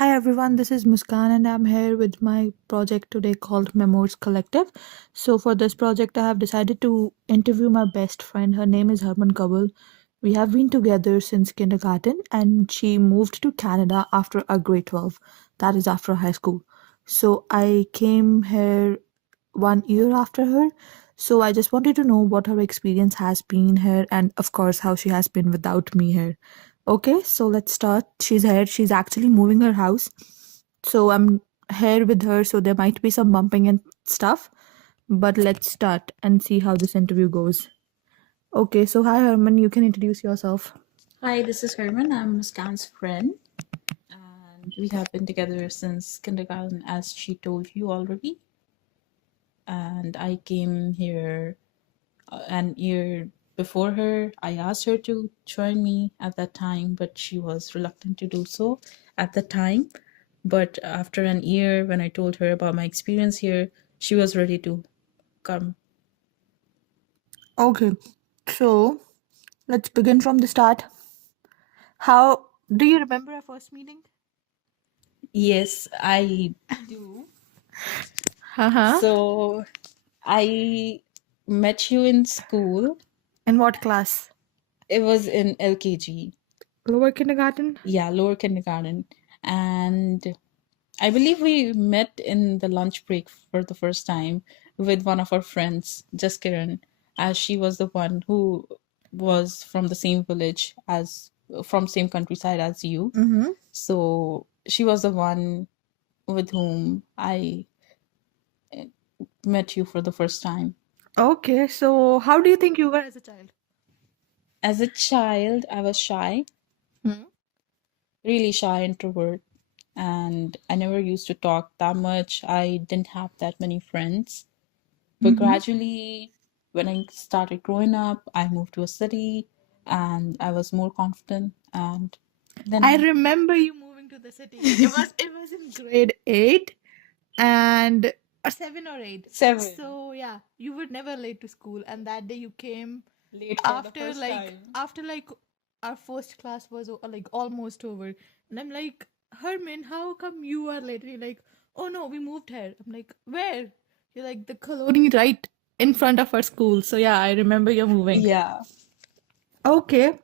Hi everyone, this is Muskaan and I'm here with my project today called Memoirs Collective. So for this project I have decided to interview my best friend. Her name is Harman Kabul. We have been together since kindergarten and she moved to Canada after our grade 12. That is after high school. So I came here 1 year after her. So I just wanted to know what her experience has been here and of course how she has been without me here. Okay, so let's start. She's here. She's actually moving her house. So I'm here with her, so there might be some bumping and stuff. But let's start and see how this interview goes. Okay, so hi Herman, you can introduce yourself. Hi, this is Herman. I'm Muskaan's friend, and we have been together since kindergarten, as she told you already. And I came here an year before her. I asked her to join me at that time, but she was reluctant to do so at the time. But after an year, when I told her about my experience here, she was ready to come. Okay, so let's begin from the start. How do you remember our first meeting? Yes, I do. Uh-huh. So I met you in school. In what class? It was in LKG. Lower kindergarten? Yeah, lower kindergarten. And I believe we met in the lunch break for the first time with one of our friends, just Kiran, as she was the one who was from the same village as from same countryside as you. Mm-hmm. So she was the one with whom I met you for the first time. Okay, so how do you think you were as a child? As a child, I was shy, really shy introvert, and I never used to talk that much. I didn't have that many friends. But gradually, when I started growing up, I moved to a city and I was more confident. And then I remember you moving to the city. It was in grade 8 and or 7 or 8. 7 So yeah, you were never late to school and that day you came late for the after first time. our first class was like almost over. And I'm like, Herman, how come you are late? And you're like, oh no, we moved here. I'm like, where? You're like the colony right in front of our school. So yeah, I remember you're moving. Yeah. Okay.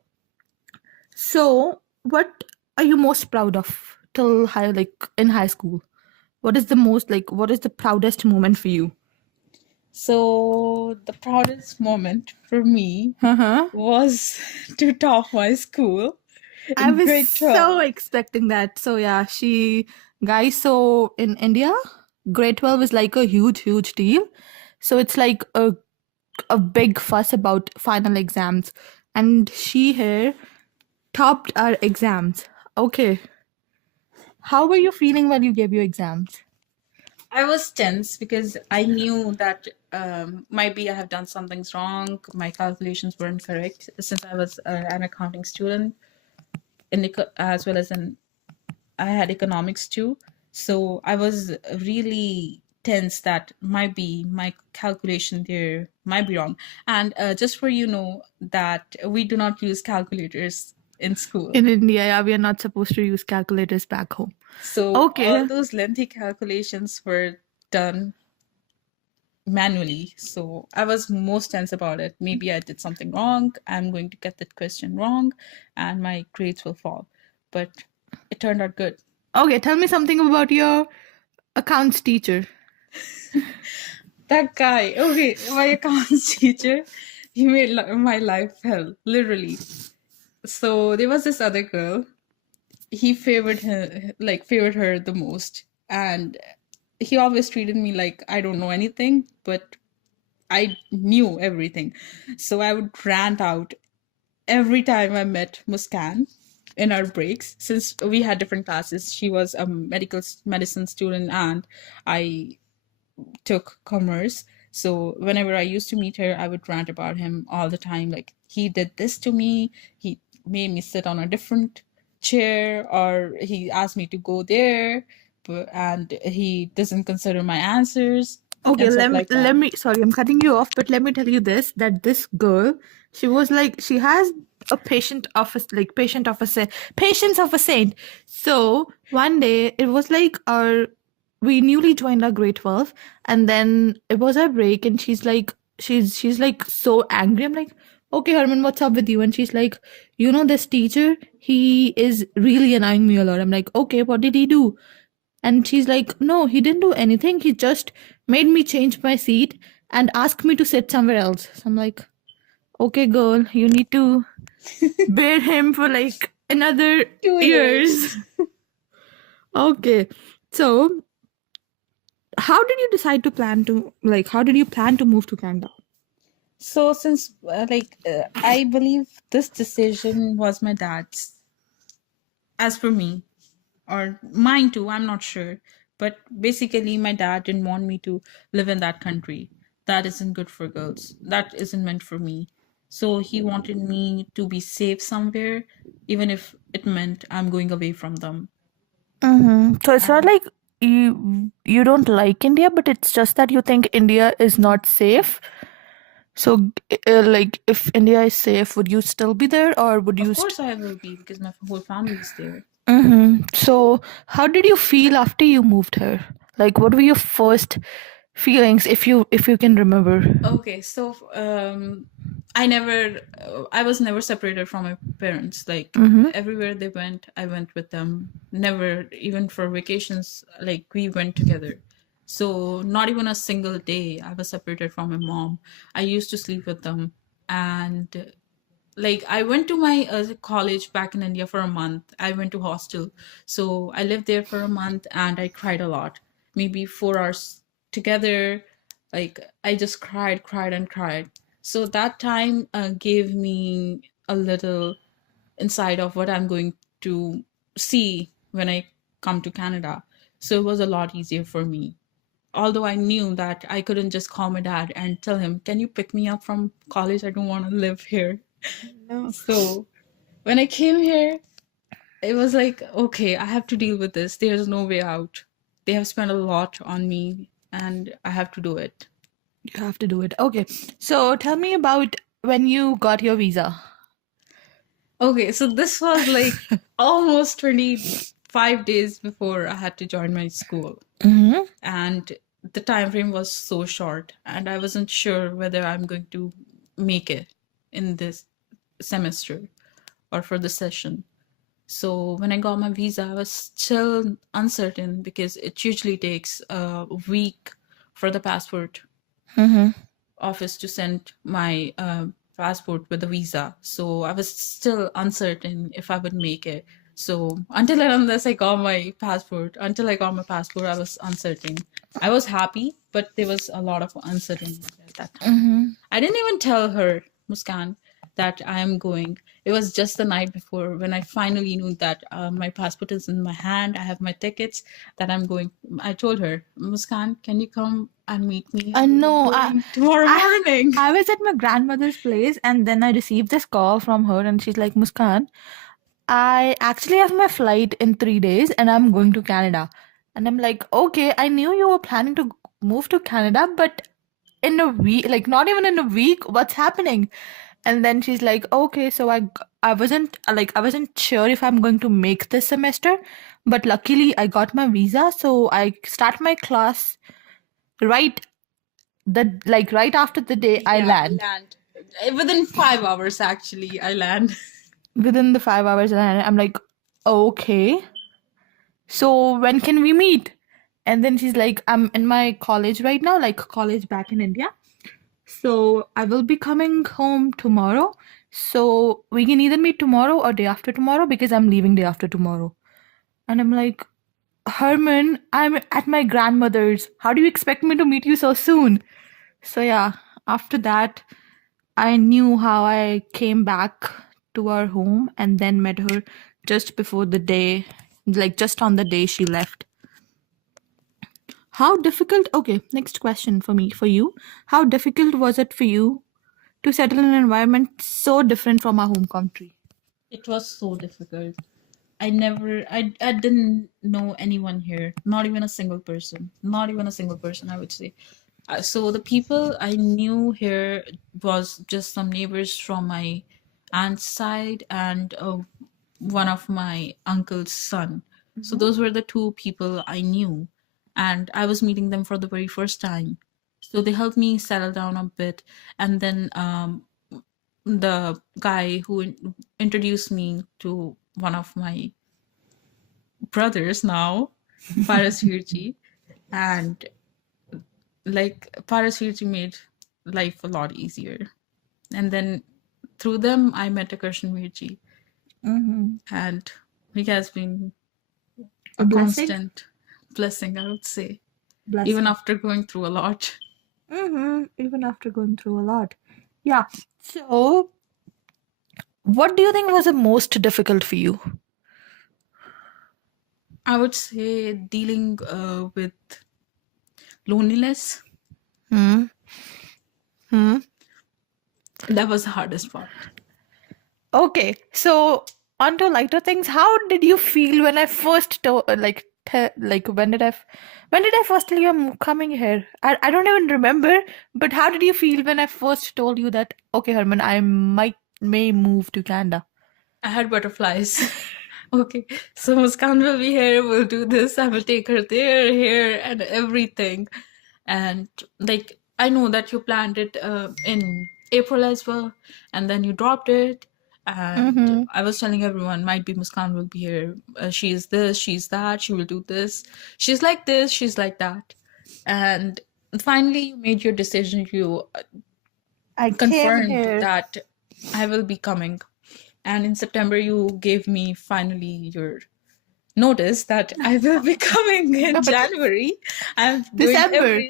So, what are you most proud of till in high school? What is the what is the proudest moment for you? So the proudest moment for me Uh-huh. was to top my school I in was grade so 12. expecting that. So yeah, guys, so in India, grade 12 is like a huge, huge deal. So it's like a big fuss about final exams. And she here topped our exams. Okay. How were you feeling when you gave your exams? I was tense because I knew that maybe I have done something wrong. My calculations weren't correct since I was an accounting student, as well as I had economics too. So I was really tense that might be my calculation there might be wrong. And just for you know that we do not use calculators in school. In India, yeah, we are not supposed to use calculators back home. So Okay. all those lengthy calculations were done manually. So I was most tense about it. Maybe I did something wrong. I'm going to get that question wrong and my grades will fall. But it turned out good. Okay, tell me something about your accounts teacher. That guy, okay, my accounts teacher, he made my life hell, literally. So there was this other girl. He favored her the most, and he always treated me like I don't know anything, but I knew everything. So I would rant out every time I met Muskaan in our breaks. Since we had different classes, she was a medicine student, and I took commerce. So whenever I used to meet her, I would rant about him all the time. Like, he did this to me, he made me sit on a different chair, or he asked me to go there, and he doesn't consider my answers. Okay, And stuff like let that. me sorry, I'm cutting you off, but let me tell you this that this girl, she was like she has a patient of a saint, patience of a saint. So one day it was like we newly joined our grade 12, and then it was our break, and she's like so angry. I'm like, okay, Herman, what's up with you? And she's like, this teacher, he is really annoying me a lot. I'm like, okay, what did he do? And she's like, no, he didn't do anything. He just made me change my seat and asked me to sit somewhere else. So I'm like, okay, girl, you need to bear him for like another 2 years. Okay. So, how did you decide to how did you plan to move to Canada? So since I believe this decision was my dad's, as for me, or mine too, I'm not sure. But basically, my dad didn't want me to live in that country. That isn't good for girls. That isn't meant for me. So he wanted me to be safe somewhere, even if it meant I'm going away from them. So it's not like you don't like India, but it's just that you think India is not safe. So, like, if India is safe, would you still be there, or would you? Of course, I will be because my whole family is there. So, how did you feel after you moved here? Like, what were your first feelings, if you can remember? Okay, so I was never separated from my parents. Like everywhere they went, I went with them. Never, even for vacations, like we went together. So not even a single day I was separated from my mom. I used to sleep with them, and like I went to my college back in India for a month. I went to hostel, so I lived there for a month, and I cried a lot. Maybe 4 hours together. Like I just cried and cried. So that time gave me a little insight of what I'm going to see when I come to Canada. So it was a lot easier for me. Although I knew that I couldn't just call my dad and tell him, "Can you pick me up from college? I don't want to live here." No. So when I came here, it was like, okay, I have to deal with this. There's no way out. They have spent a lot on me, and I have to do it. You have to do it. Okay. So, tell me about when you got your visa. Okay, so this was like almost 25 days before I had to join my school. And the time frame was so short, and I wasn't sure whether I'm going to make it in this semester or for the session. So when I got my visa, I was still uncertain because it usually takes a week for the passport office to send my passport with the visa. So I was still uncertain if I would make it. So until and unless I got my passport, I was uncertain. I was happy, but there was a lot of uncertainty at that time. I didn't even tell her, Muskaan, that I am going. It was just the night before when I finally knew that my passport is in my hand. I have my tickets that I'm going. I told her, Muskaan, can you come and meet me? No, Tomorrow morning. I was at my grandmother's place, and then I received this call from her, and she's like, Muskaan, I actually have my flight in 3 days, and I'm going to Canada. And I'm like, okay, I knew you were planning to move to Canada, but in a week, like not even in a week, what's happening? And then she's like, okay, so I wasn't sure if I'm going to make this semester, but luckily I got my visa, so I start my class right right after the day I land. Within 5 hours, actually, I land. Within the 5 hours, and I'm like, okay, so when can we meet? And then she's like, I'm in my college right now, like college back in India. So I will be coming home tomorrow. So we can either meet tomorrow or day after tomorrow because I'm leaving day after tomorrow. And I'm like, Herman, I'm at my grandmother's. How do you expect me to meet you so soon? So yeah, after that, I knew how I came back to our home and then met her just before the day, like just on the day she left. How difficult? Okay, next question for you. How difficult was it for you to settle in an environment so different from our home country? It was so difficult. I didn't know anyone here, not even a single person, I would say. So the people I knew here was just some neighbors from my aunt's side, and one of my uncle's son. So those were the two people I knew, and I was meeting them for the very first time. So they helped me settle down a bit, and then the guy who introduced me to one of my brothers now, Paras Virji, and like Paras Virji made life a lot easier. And then through them, I met Akarshan Virji, and he has been a Blessing? constant blessing, I would say, Blessing. even after going through a lot. Even after going through a lot. Yeah. So, what do you think was the most difficult for you? I would say dealing with loneliness. Hmm. That was the hardest part. Okay. So, on to lighter things. How did you feel when I first when did I first tell you I'm coming here? I don't even remember. But how did you feel when I first told you that okay, Herman, I may move to Canada? I had butterflies. Okay, so Muskaan will be here, we'll do this, I will take her there, here, and everything. And like, I know that you planned it in April as well, and then you dropped it. And I was telling everyone, might be Muskaan will be here. She's this, she's that, she will do this. She's like this, she's like that. And finally, you made your decision. You I came confirmed here. that I will be coming. And in September, you gave me finally your notice that I will be coming in January. I'm doing December.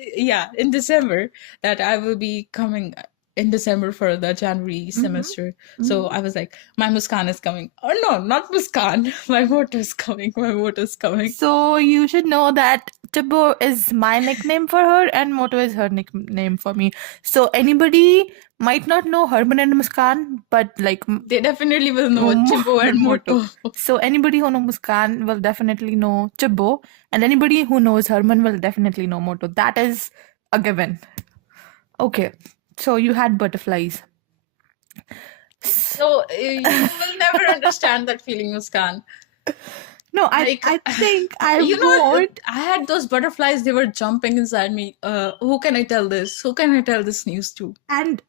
in December, that I will be coming in December for the January semester. So I was like, my Muskaan is coming. Oh no, not Muskaan. My motor is coming. My motor is coming. So you should know that Tibbo is my nickname for her and Moto is her nickname for me. So anybody might not know Herman and Muskaan, but like They definitely will know Chibbo and Moto. So anybody who knows Muskaan will definitely know Tibbo, and anybody who knows Herman will definitely know Moto. That is a given. Okay, so you had butterflies. So you will never understand that feeling, Muskaan. No, I think I won't. I had those butterflies, they were jumping inside me. Who can I tell this? Who can I tell this news to? And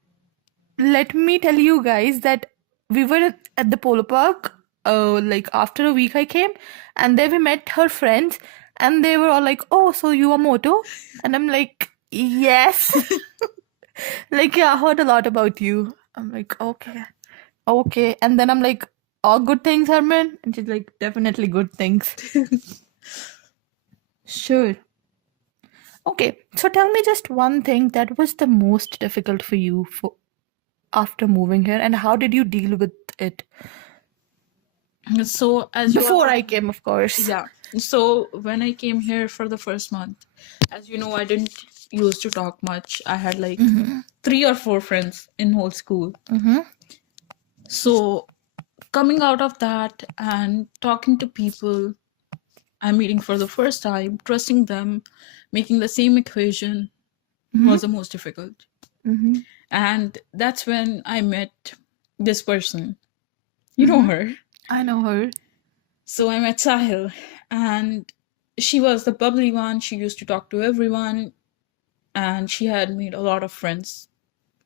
let me tell you guys that we were at the polo park like after a week I came, and there we met her friends, and they were all like, oh, so you are Moto? And I'm like, yes. Like, yeah, I heard a lot about you. I'm like, okay. And then I'm like, all good things, Herman? And she's like, definitely good things. Sure. Okay, so tell me just one thing that was the most difficult for you after moving here, and how did you deal with it? So Before I came, of course. Yeah. So when I came here for the first month, as you know, I didn't used to talk much. I had like 3 or 4 friends in whole school. So coming out of that and talking to people I'm meeting for the first time, trusting them, making the same equation was the most difficult. And that's when I met this person. You know her. I know her. So I met Sahil, and she was the bubbly one. She used to talk to everyone, and she had made a lot of friends.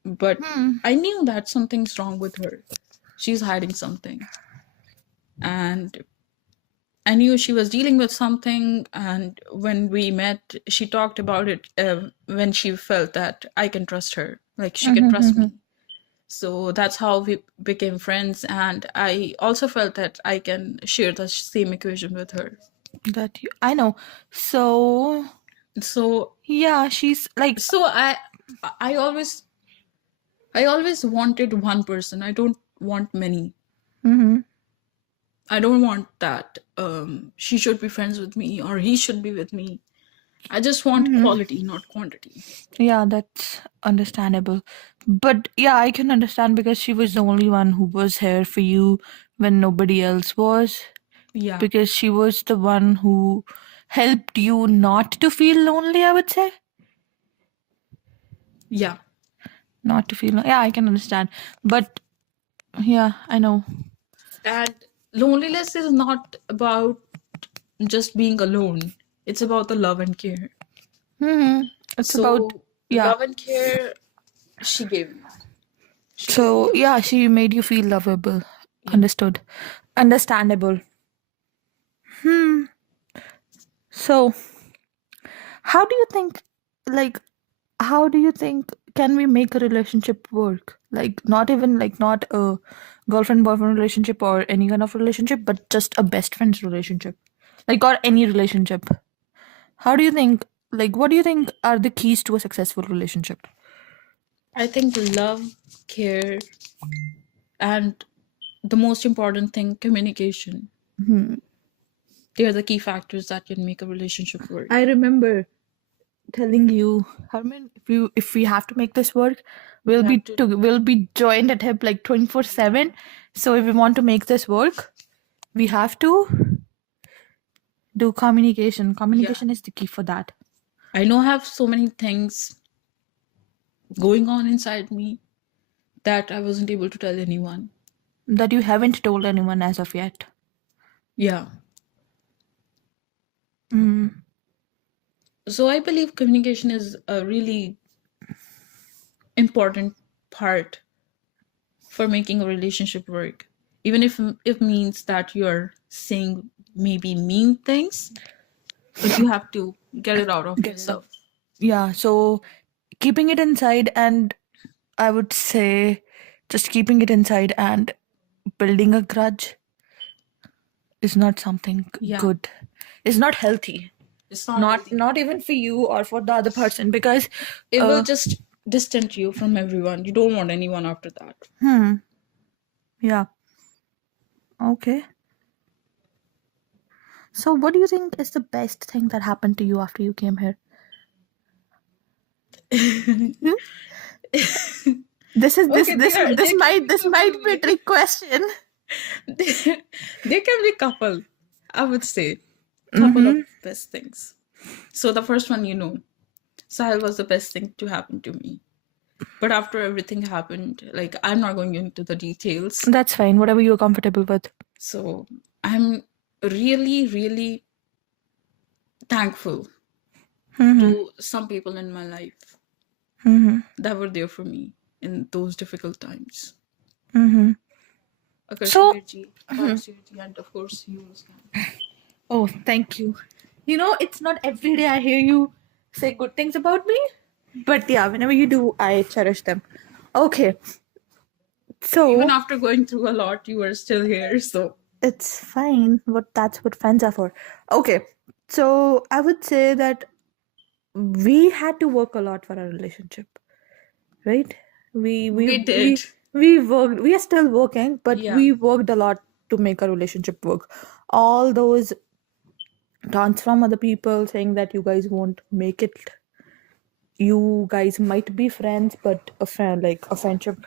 But I knew that something's wrong with her. She's hiding something. And I knew she was dealing with something. And when we met, she talked about it when she felt that I can trust her. Like, she can trust me. So that's how we became friends. And I also felt that I can share the same equation with her. I know. So yeah, she's like. So I always wanted one person. I don't want many. I don't want that she should be friends with me or he should be with me. I just want quality, not quantity. Yeah, that's understandable. But yeah, I can understand because she was the only one who was here for you when nobody else was. Yeah. Because she was the one who helped you not to feel lonely, I would say. Yeah. Not to feel. Yeah, I can understand. But Yeah, I know. And loneliness is not about just being alone, it's about the love and care. Hmm. It's about, So, yeah. love and care she gave me. She gave So, me. yeah, she made you feel lovable. Yeah. Understood. Understandable. Hmm. So, how do you think, like, how do you think can we make a relationship work? Like, not even like not a girlfriend boyfriend relationship or any kind of relationship, but just a best friend's relationship, like, or any relationship. How do you think? Like, what do you think are the keys to a successful relationship? I think love, care, and the most important thing, communication. Hmm. They are the key factors that can make a relationship work. I remember telling you, Harman, if we have to make this work, we'll be joined at hip like 24/7. So if we want to make this work, we have to do communication. Communication is the key for that. I know I have so many things going on inside me that I wasn't able to tell anyone. That you haven't told anyone as of yet. Yeah. Mm. So I believe communication is a really important part for making a relationship work. Even if it means that you're saying maybe mean things, but you have to get it out of yourself. Yeah, so keeping it inside, and I would say just keeping it inside and building a grudge is not something good. It's not healthy. It's not healthy. Not even for you or for the other person, because It will just distance you from everyone. You don't want anyone after that. Yeah. Okay. So what do you think is the best thing that happened to you after you came here? This is Okay, this might be a trick question. there can be couple, I would say, couple of best things. So the first one, Sahil was the best thing to happen to me. But after everything happened, like, I'm not going into the details. That's fine. Whatever you're comfortable with. So I'm really, really thankful to some people in my life that were there for me in those difficult times. So, And of course, you, Muskaan. oh, thank you. You know, it's not every day I hear you say good things about me, but yeah, whenever you do, I cherish them. Okay, so Even after going through a lot, you are still here. So it's fine. That's what friends are for. Okay, so I would say that we had to work a lot for our relationship, right? we did. We worked. We are still working, but Yeah. we worked a lot to make our relationship work. All those taunts from other people saying that you guys won't make it. You guys might be friends, but a friendship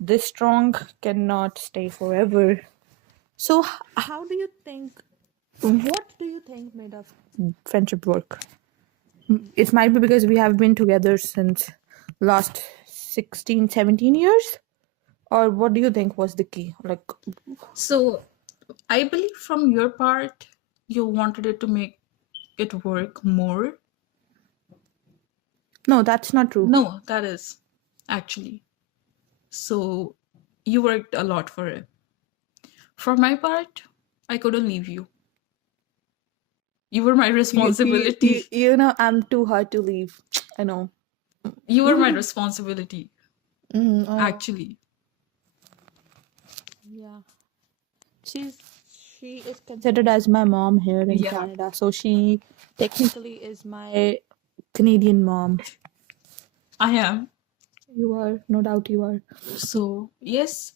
this strong cannot stay forever. So, how do you think? What do you think made our friendship work? It might be because we have been together since last 16, 17 years, or what do you think was the key? Like, So I believe from your part, you wanted it to make it work more. no, that's not true. No, that is actually. So you worked a lot for it. For my part, I couldn't leave you. You were my responsibility. You know, I'm too hard to leave. I know. You were my responsibility, Oh, actually. yeah. She is considered as my mom here in Yeah. Canada, so she technically is my Canadian mom. I am. You are, no doubt you are. So, yes,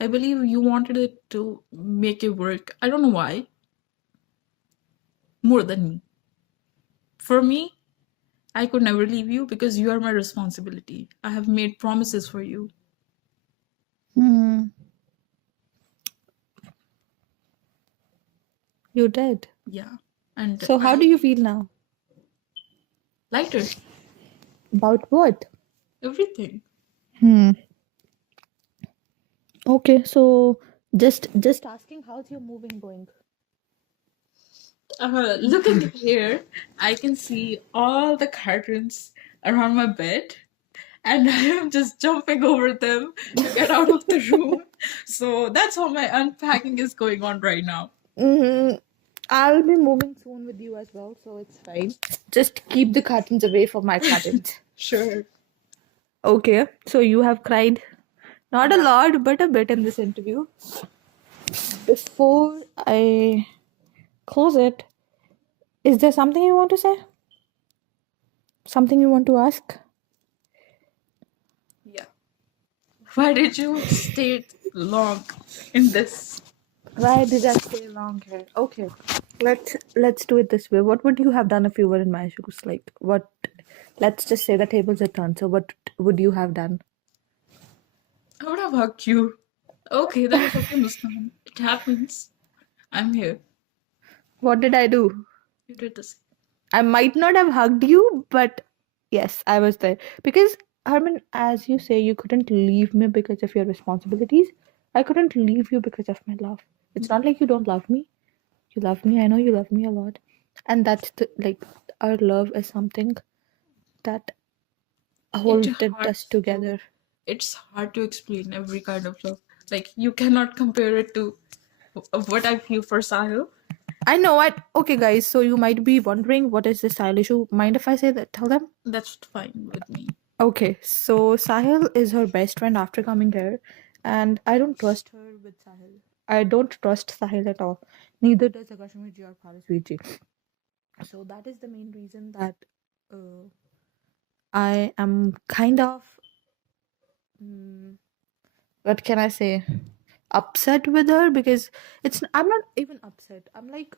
I believe you wanted it to make it work. I don't know why. More than me. For me, I could never leave you because you are my responsibility. I have made promises for you. You did. Yeah. And So how do you feel now? lighter. About what? Everything. Okay, so just asking, how's your moving going? Looking here, I can see all the curtains around my bed, and I am just jumping over them to get out of the room. So that's how my unpacking is going on right now. Mm-hmm. I'll be moving soon with you as well, so it's fine. Just keep the curtains away from my curtains. Sure. Okay, so you have cried not a lot, but a bit in this interview. Before I close it, is there something you want to say? Something you want to ask? Yeah. Why did you stay long in this? Why did I stay long here? Okay, let's do it this way. What would you have done if you were in my shoes? Like what? Let's just say the tables are turned. So what would you have done? I would have hugged you. Okay, that is okay, Muskaan. It happens. I'm here. What did I do? You did this. I might not have hugged you, but yes, I was there. Because, Harman, as you say, you couldn't leave me because of your responsibilities. I couldn't leave you because of my love. It's not like you don't love me. You love me. I know you love me a lot. And that's like, our love is something that It's holds hard us to together. it's hard to explain every kind of love. Like you cannot compare it to what I feel for Sahil. I know. Okay, guys. So you might be wondering what is the style issue. Mind if I say that? Tell them. That's fine with me. Okay, so Sahil is her best friend after coming here, and I don't trust her with Sahil. I don't trust Sahil at all. Neither does Akashmiji or Parasviji. So that is the main reason that uh, I am kind of, mm, what can I say, upset with her because I'm not even upset. I'm like,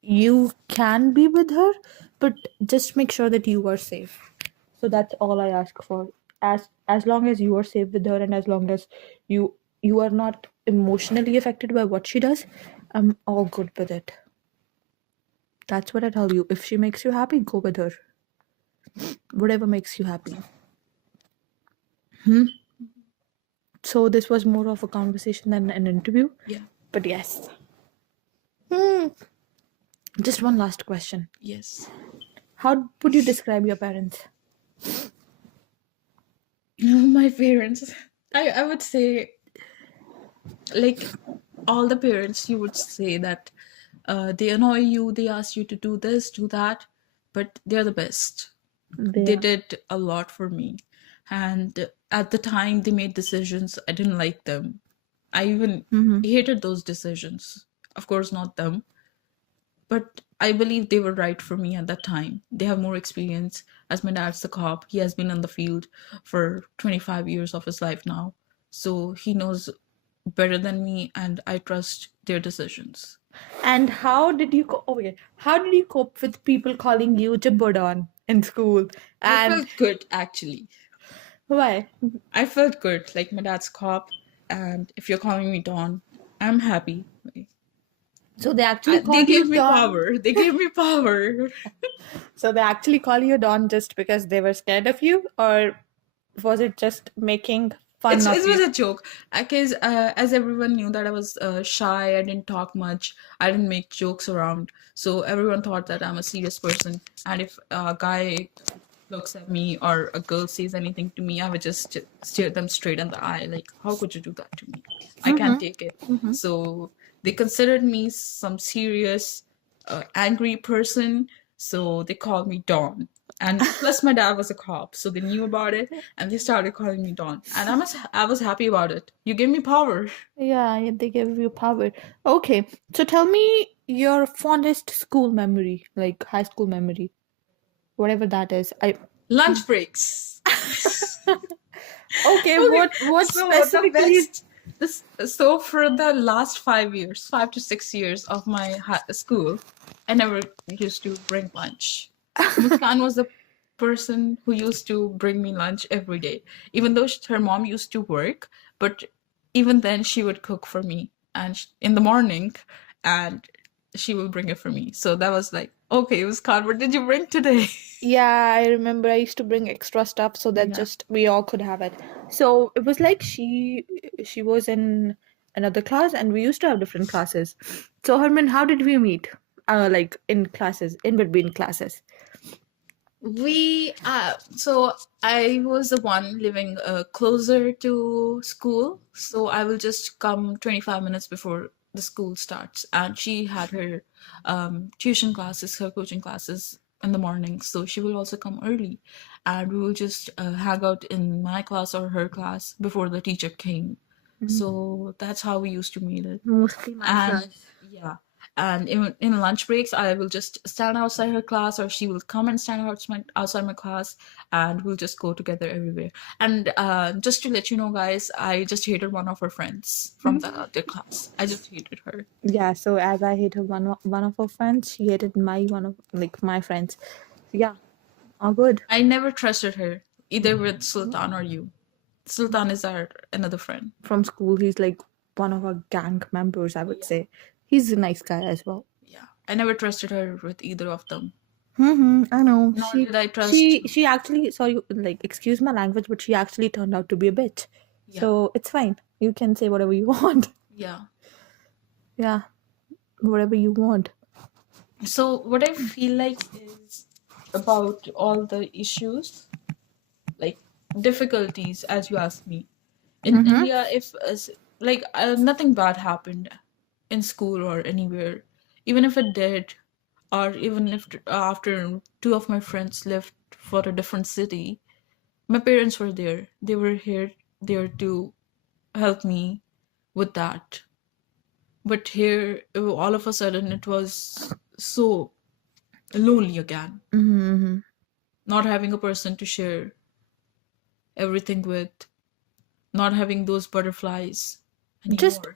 you can be with her, but just make sure that you are safe. So that's all I ask for. As long as you are safe with her, and as long as you are not emotionally affected by what she does, I'm all good with it. That's what I tell you. If she makes you happy, go with her. Whatever makes you happy. So this was more of a conversation than an interview. Yeah. But yes. Hmm. Just one last question. Yes. How would you describe your parents? My parents. I would say like all the parents you would say that they annoy you, they ask you to do this, do that, but they're the best. They There. did a lot for me. And at the time they made decisions, I didn't like them. I even hated those decisions. Of course, not them, but I believe they were right for me at that time. They have more experience. As my dad's the cop, he has been in the field for 25 years of his life now. So he knows better than me, and I trust their decisions. And how did you how did you cope with people calling you Jabodon in school? I And felt good actually. why? I felt good. Like my dad's cop, and if you're calling me Dawn, I'm happy. So they actually They called you gave me Don. power. They gave me power. So they actually call you Don just because they were scared of you, or was it just making fun of It you? was a joke because as everyone knew that I was shy, I didn't talk much, I didn't make jokes around, so everyone thought that I'm a serious person. And if a guy looks at me or a girl says anything to me, I would just stare them straight in the eye, like, how could you do that to me? I can't take it. So they considered me some serious, angry person, so they called me Dawn. And plus, my dad was a cop, so they knew about it, and they started calling me Dawn. And I was happy about it. You gave me power. Yeah, they gave you power. Okay, so tell me your fondest school memory, like high school memory, whatever that is. Lunch breaks. Okay, Okay, what so the specifically? best. So for the last 5 years, 5 to 6 years of my school, I never used to bring lunch. Muskaan was the person who used to bring me lunch every day, even though her mom used to work. But even then, she would cook for me, and in the morning, and she will bring it for me. So that was like, okay, Muskaan, what did you bring today? Yeah, I remember I used to bring extra stuff so that Yeah. just we all could have it. So it was like she was in another class and we used to have different classes. So Herman, how did we meet? Like in classes, in between classes. So I was the one living closer to school, so I will just come 25 minutes before the school starts. And she had her tuition classes, her coaching classes in the morning, so she will also come early, and we will just hang out in my class or her class before the teacher came. So that's how we used to meet it. Mostly my And class. yeah, and in lunch breaks, I will just stand outside her class, or she will come and stand outside my class, and we'll just go together everywhere. And just to let you know, guys, I just hated one of her friends from the class. I just hated her. Yeah, so as I hated one of her friends, she hated my friends. Yeah, all good. I never trusted her, either with Sultan or you. Sultan is our another friend. From school, he's like one of our gang members, I would Yeah. say. He's a nice guy as well. Yeah, I never trusted her with either of them. I know. Nor did I trust. She actually, sorry, like excuse my language, but she actually turned out to be a bitch. Yeah. So it's fine. You can say whatever you want. Yeah. Yeah, whatever you want. So what I feel like is about all the issues, like difficulties, as you asked me. In India, if nothing bad happened in school or anywhere, even if it did, or even if after two of my friends left for a different city, my parents were there. They were there to help me with that. But here, all of a sudden, it was so lonely again. Not having a person to share everything with, not having those butterflies anymore.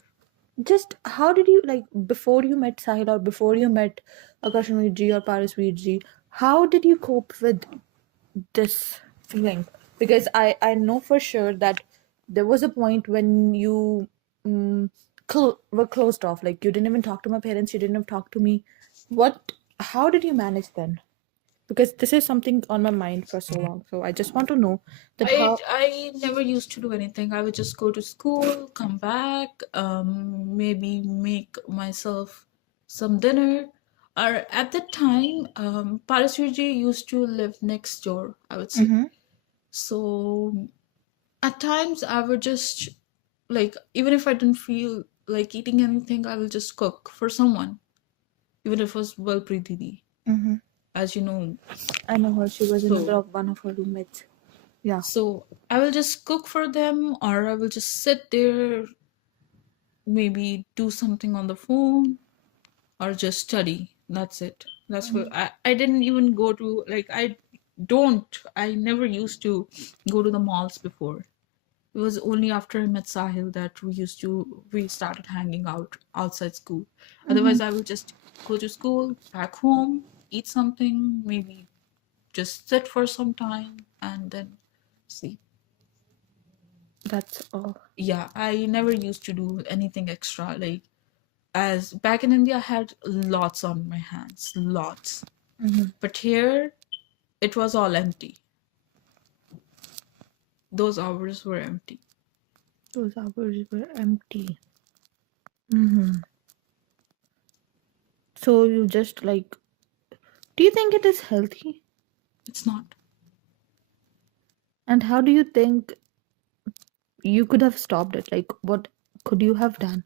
Just how did you, like, before you met Sahil or before you met Akashmir ji or Parasveer ji, how did you cope with this feeling? Because I know for sure that there was a point when you were closed off. Like, you didn't even talk to my parents, you didn't even talk to me. How did you manage then? Because this is something on my mind for so long. So I just want to know that I never used to do anything. I would just go to school, come back, maybe make myself some dinner. Or at that time, Parasvirji used to live next door, I would say. So at times I would just, like, even if I didn't feel like eating anything, I will just cook for someone, even if it was Valpreet Didi. As you know, I know her. She was in the middle of one of her roommates. Yeah. So I will just cook for them, or I will just sit there, maybe do something on the phone, or just study. That's it. That's what I didn't even go to, like, I never used to go to the malls before. It was only after I met Sahil that we started hanging out outside school. Otherwise, I would just go to school, back home, eat something, maybe just sit for some time, and then sleep. That's all. Yeah, I never used to do anything extra. Like, as back in India, I had lots on my hands, lots. But here, it was all empty. Those hours were empty. Those hours were empty. So you just, like, do you think it is healthy? It's not. And how do you think you could have stopped it? Like, what could you have done?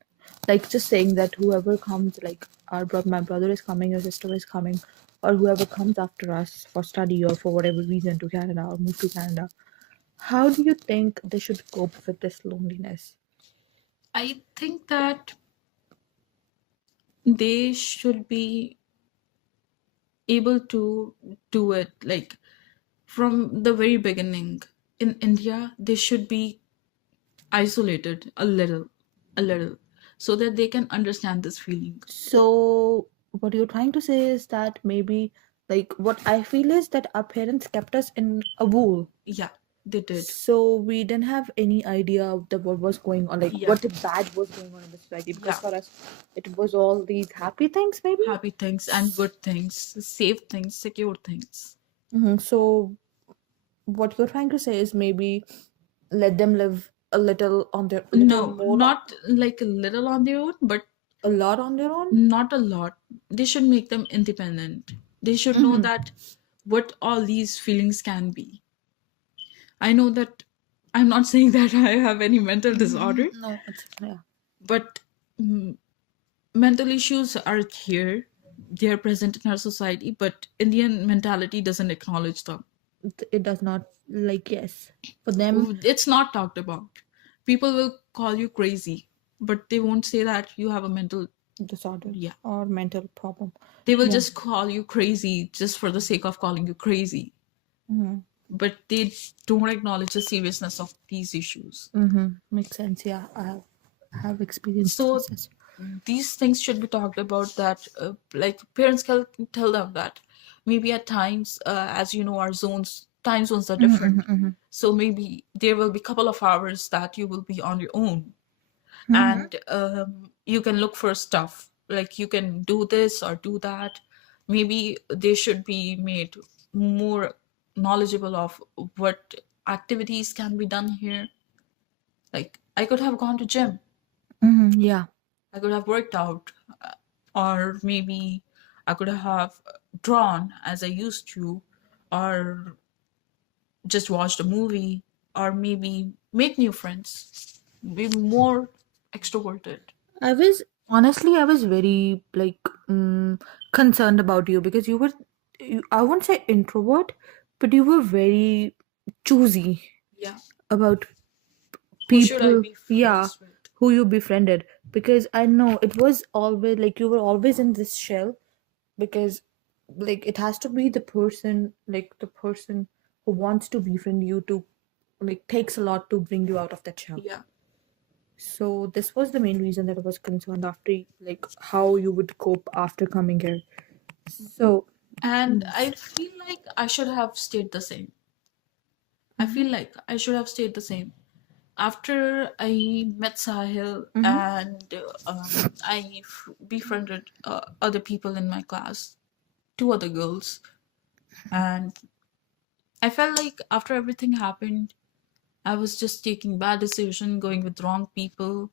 Like, just saying that whoever comes, like, my brother is coming, your sister is coming, or whoever comes after us for study or for whatever reason to Canada or move to Canada, how do you think they should cope with this loneliness? I think that they should be able to do it, like, from the very beginning. In India, they should be isolated a little, so that they can understand this feeling. So what you're trying to say is that maybe, like, what I feel is that our parents kept us in a wool. Yeah, they did. So we didn't have any idea of what was going on, like, what bad was going on in the society. Because for us, it was all these happy things, maybe. Happy things and good things, safe things, secure things. So what you're trying to say is maybe let them live a little on their a little No, more on, not like a little on their own, but a lot on their own? not a lot. They should make them independent. They should know Mm-hmm. that what all these feelings can be. I know that I'm not saying that I have any mental disorder, No, it's yeah. but mm, mental issues are here. They are present in our society, but Indian mentality doesn't acknowledge them. It does not, like, yes, for them. It's not talked about. People will call you crazy, but they won't say that you have a mental. Disorder Yeah. or mental problem. They will Yeah. just call you crazy just for the sake of calling you crazy. Mm-hmm. But they don't acknowledge the seriousness of these issues. Mm-hmm. Makes sense. Yeah, I have experienced So this. these things should be talked about, that like parents can tell them that maybe at times, as you know, our time zones are different. So maybe there will be a couple of hours that you will be on your own, and you can look for stuff, like you can do this or do that. Maybe they should be made more knowledgeable of what activities can be done here. Like I could have gone to gym, Yeah. I could have worked out, or maybe I could have drawn as I used to, or just watched a movie, or maybe make new friends, be more extroverted. I was very like concerned about you because I won't say introvert, but you were very choosy Yeah. about Who should I people, be yeah, friends with? who you befriended. Because I know it was always like you were always in this shell, because like it has to be the person, like the person who wants to befriend you to, like, takes a lot to bring you out of that shell. Yeah. So this was the main reason that I was concerned after, like, how you would cope after coming here. So And I feel like I should have stayed the same. I feel like I should have stayed the same. After I met Sahil and befriended other people in my class, two other girls, and I felt like after everything happened, I was just taking bad decision, going with wrong people.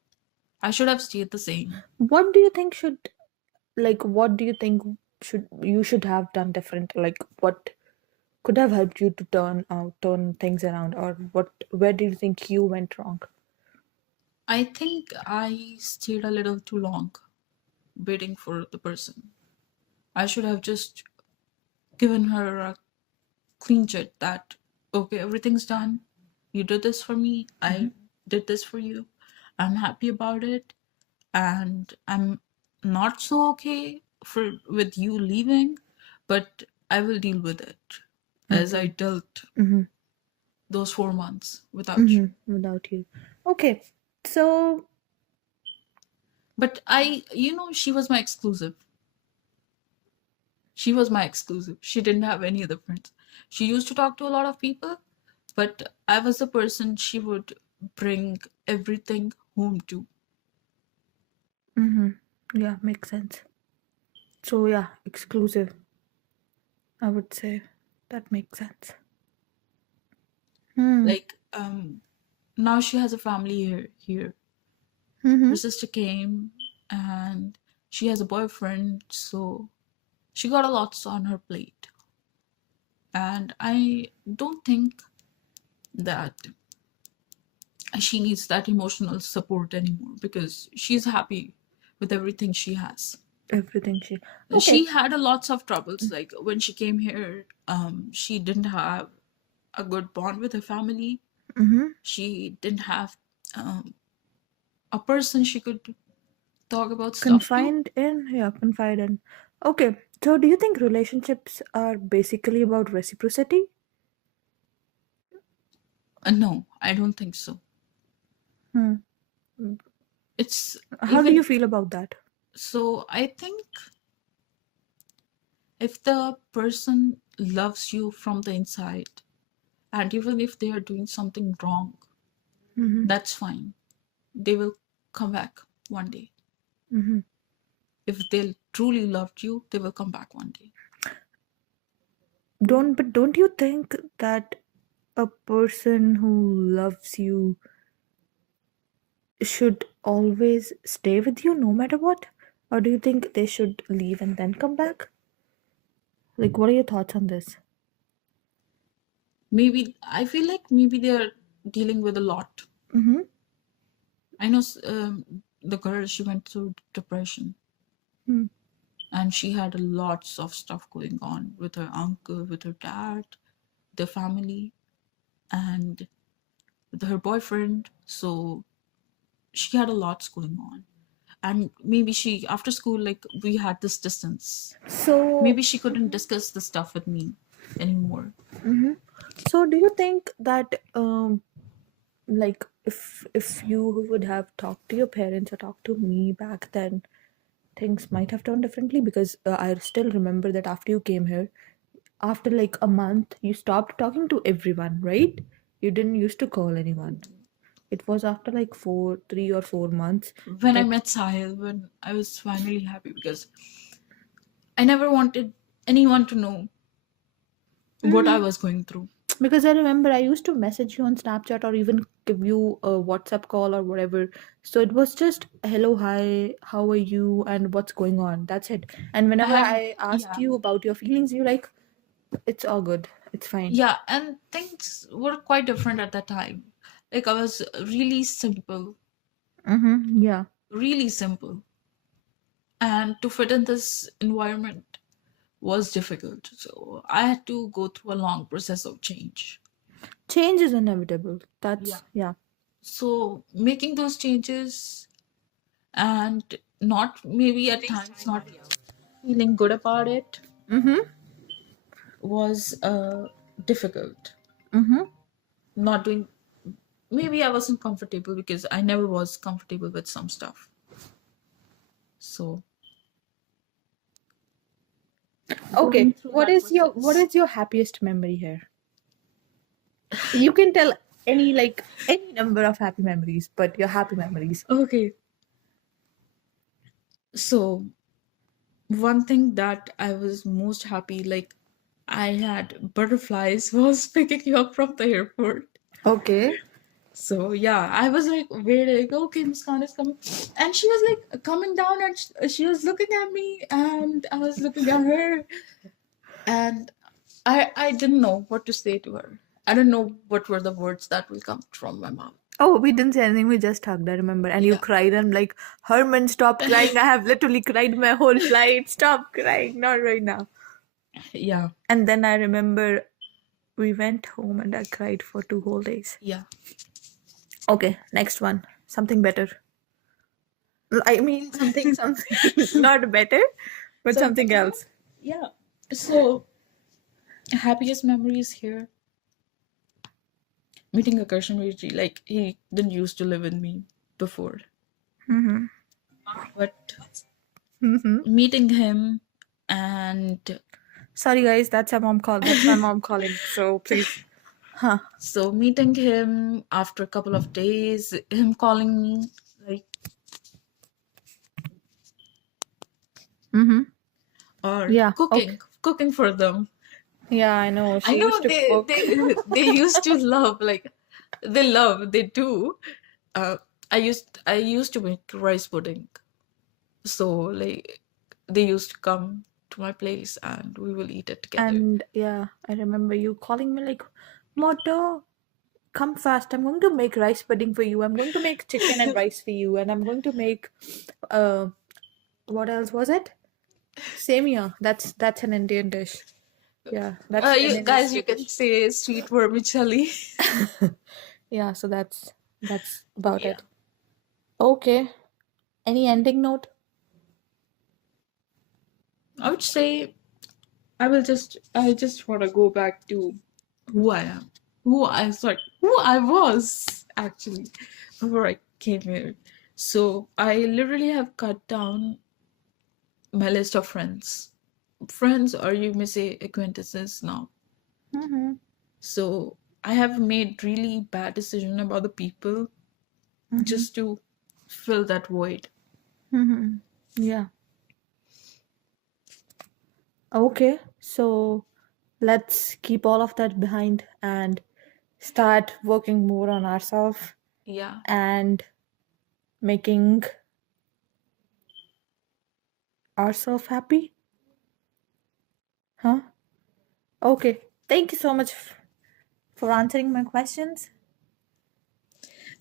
I should have stayed the same. what do you think should, like, what do you think should have done different? Like, what could have helped you to turn things around, or where do you think you went wrong? I think I stayed a little too long waiting for the person. I should have just given her a clean chit that, okay, everything's done. You did this for me. I did this for you. I'm happy about it. And I'm not so okay for with you leaving, but I will deal with it as I dealt those 4 months without you. Without you. Okay. So But she was my exclusive. She was my exclusive. She didn't have any other friends. She used to talk to a lot of people, but I was the person she would bring everything home to. yeah, makes sense. So yeah, exclusive, I would say. That makes sense. Like, now she has a family here. Her sister came and she has a boyfriend, so she got a lot on her plate. And I don't think that she needs that emotional support anymore because she's happy with everything she has. Everything she. She Okay. had a lots of troubles. Like when she came here, she didn't have a good bond with her family. She didn't have a person she could talk about stuff to. Confide in. Okay. So do you think relationships are basically about reciprocity? No, I don't think so. Hmm. It's How do you even feel about that? so. I think if the person loves you from the inside, and even if they are doing something wrong, that's fine. They will come back one day. If they truly loved you, they will come back one day. Don't you think that a person who loves you should always stay with you no matter what? Or do you think they should leave and then come back? Like, what are your thoughts on this? Maybe I feel like maybe they're dealing with a lot. Mm-hmm. I know the girl, she went through depression, Hmm. and she had lots of stuff going on with her uncle, with her dad, the family, and with her boyfriend. So she had a lot going on. And maybe she, after school, like we had this distance. So, Maybe she couldn't discuss the stuff with me anymore. mm-hmm. So do you think that like if you would have talked to your parents or talked to me back then, things might have turned differently? Because I still remember that after you came here, after like a month, you stopped talking to everyone, right? You didn't used to call anyone. It was after like 3 or 4 months When I that. met Sahil, when I was finally happy because I never wanted anyone to know what I was going through. Because I remember I used to message you on Snapchat or even give you a WhatsApp call or whatever. So it was just hello, hi, how are you, and what's going on. That's it. And I whenever have, I asked yeah, you about your feelings, you like, it's all good, it's fine. yeah, and things were quite different at that time. Like I was really simple, Mm-hmm. Yeah. really simple, and to fit in this environment was difficult. So I had to go through a long process of change. Change is inevitable. Yeah. That's, yeah. So making those changes and not maybe at times not feeling good about it Mm-hmm. was difficult. Mm-hmm. Not doing, maybe I wasn't comfortable because I never was comfortable with some stuff. So Okay. going through that What process. is your happiest memory here? You can tell any number of happy memories, but your happy memories. Okay. So one thing that I was most happy, like I had butterflies was picking you up from the airport. Okay. So yeah, I was like waiting. Okay, Muskaan is coming, and she was like coming down, and she was looking at me, and I was looking at her, and I didn't know what to say to her. I don't know what were the words that will come from my mouth. Oh, we didn't say anything. We just hugged. I remember. And you Yeah, cried. I'm like, Herman, stop crying. I have literally cried my whole flight. Stop crying. Not right now. yeah, And then I remember we went home and I cried for 2 whole days. yeah. Okay, next one. Something better. I mean, something not better, but something Something else. else? Yeah. So happiest memories here. Meeting a Kashmiri, like he didn't used to live with me before, Mm-hmm. but Mm-hmm. meeting him and Sorry, guys. That's a mom call. That's my mom calling. So please. Huh. so meeting him after a couple of days, him calling me like Mm-hmm. or Yeah. Okay. cooking for them. Yeah, I know. I She know used to cook. they used to love like they do. Uh, I used to make rice pudding, so like they used to come to my place and we will eat it together. And yeah, I remember you calling me like, Moto, come fast. I'm going to make rice pudding for you. I'm going to make chicken and rice for you. And I'm going to make, uh, what else was it? Semia. That's an Indian dish. Yeah, that's an You Indian guys, you street can dish. say sweet vermicelli. Yeah, so that's about Yeah, it. Okay. Any ending note? I would say I just want to go back to who I am, who I was actually before I came here. So I literally have cut down my list of friends, or you may say acquaintances now. Mm-hmm. So I have made really bad decision about the people Mm-hmm. just to fill that void. Mm-hmm. Yeah. Okay. So let's keep all of that behind and start working more on ourselves Yeah. and making ourselves happy. Huh? Okay. Thank you so much for answering my questions.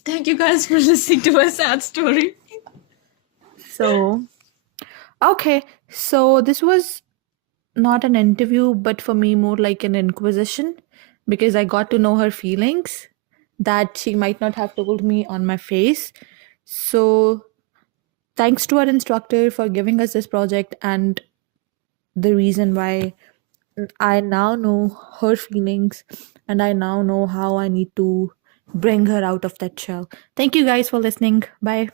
Thank you guys for listening to my sad story. So, okay. So, this was not an interview, but for me, more like an inquisition because I got to know her feelings that she might not have told me on my face. So, thanks to our instructor for giving us this project and the reason why I now know her feelings and I now know how I need to bring her out of that shell. Thank you guys for listening. Bye.